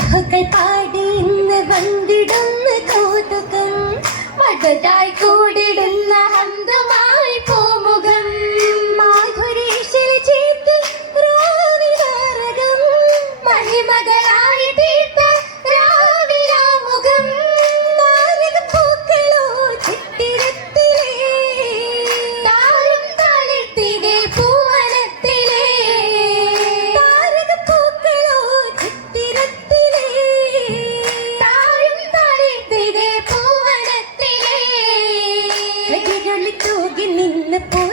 പാടി ഇന്ന് വന്നിടുന്ന കൗതുകം മകതായി போல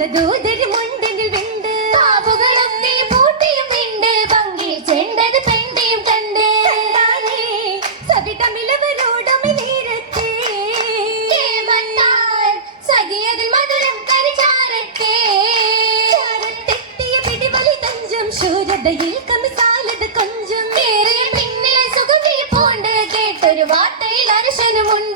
ശബ്ദദൂതരുമുണ്ടെങ്കിൽ മധുരം തഞ്ചം കൊഞ്ചും. നേരെ പിന്നിലെ സുഖമേ പോണ്ട് കേട്ടൊരു വാർത്തയിൽ അർശനമുണ്ട്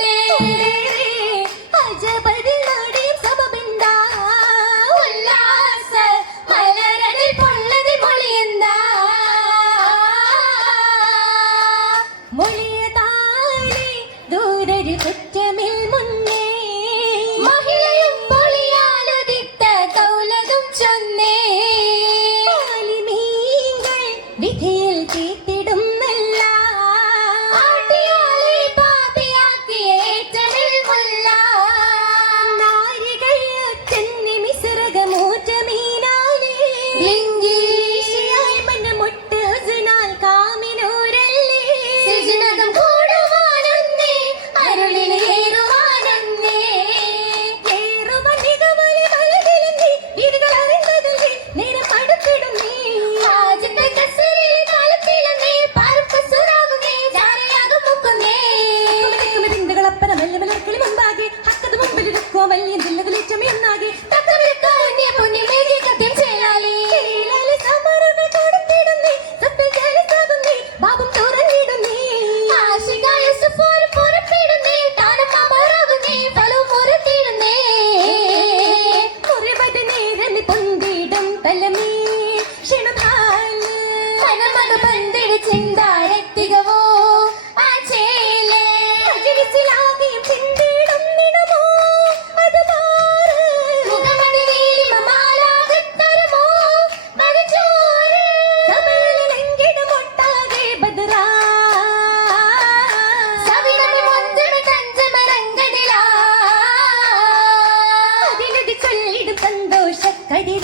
ใช้ดี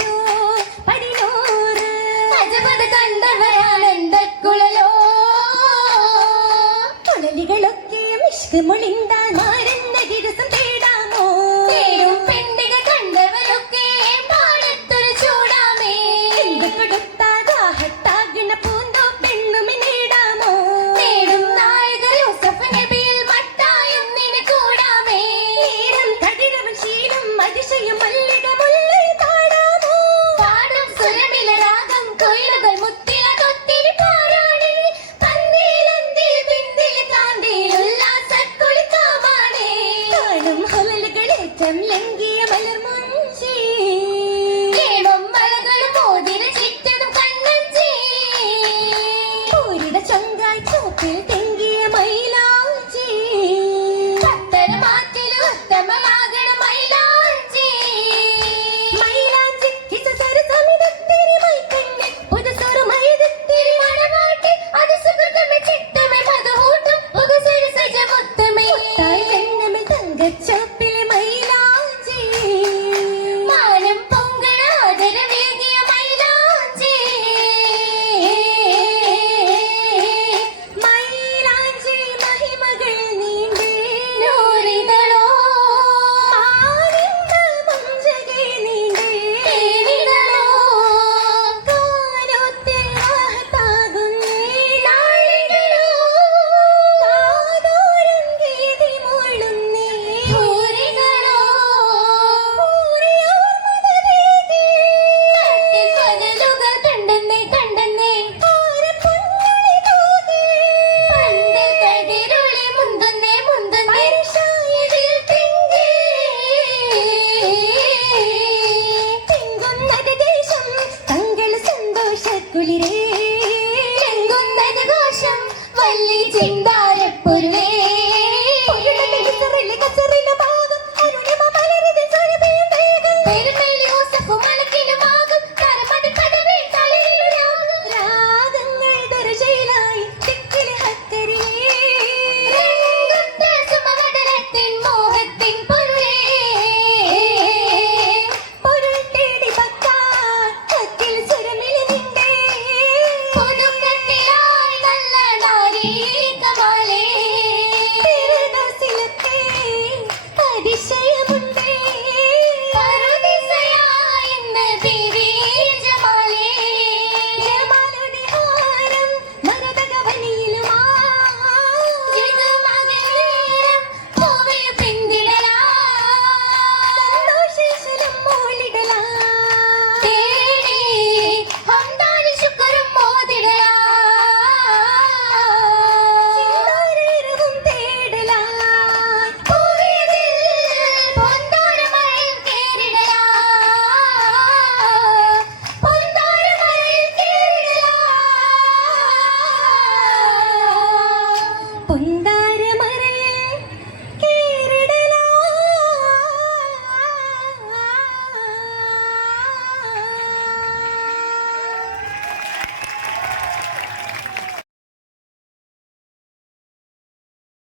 பொந்த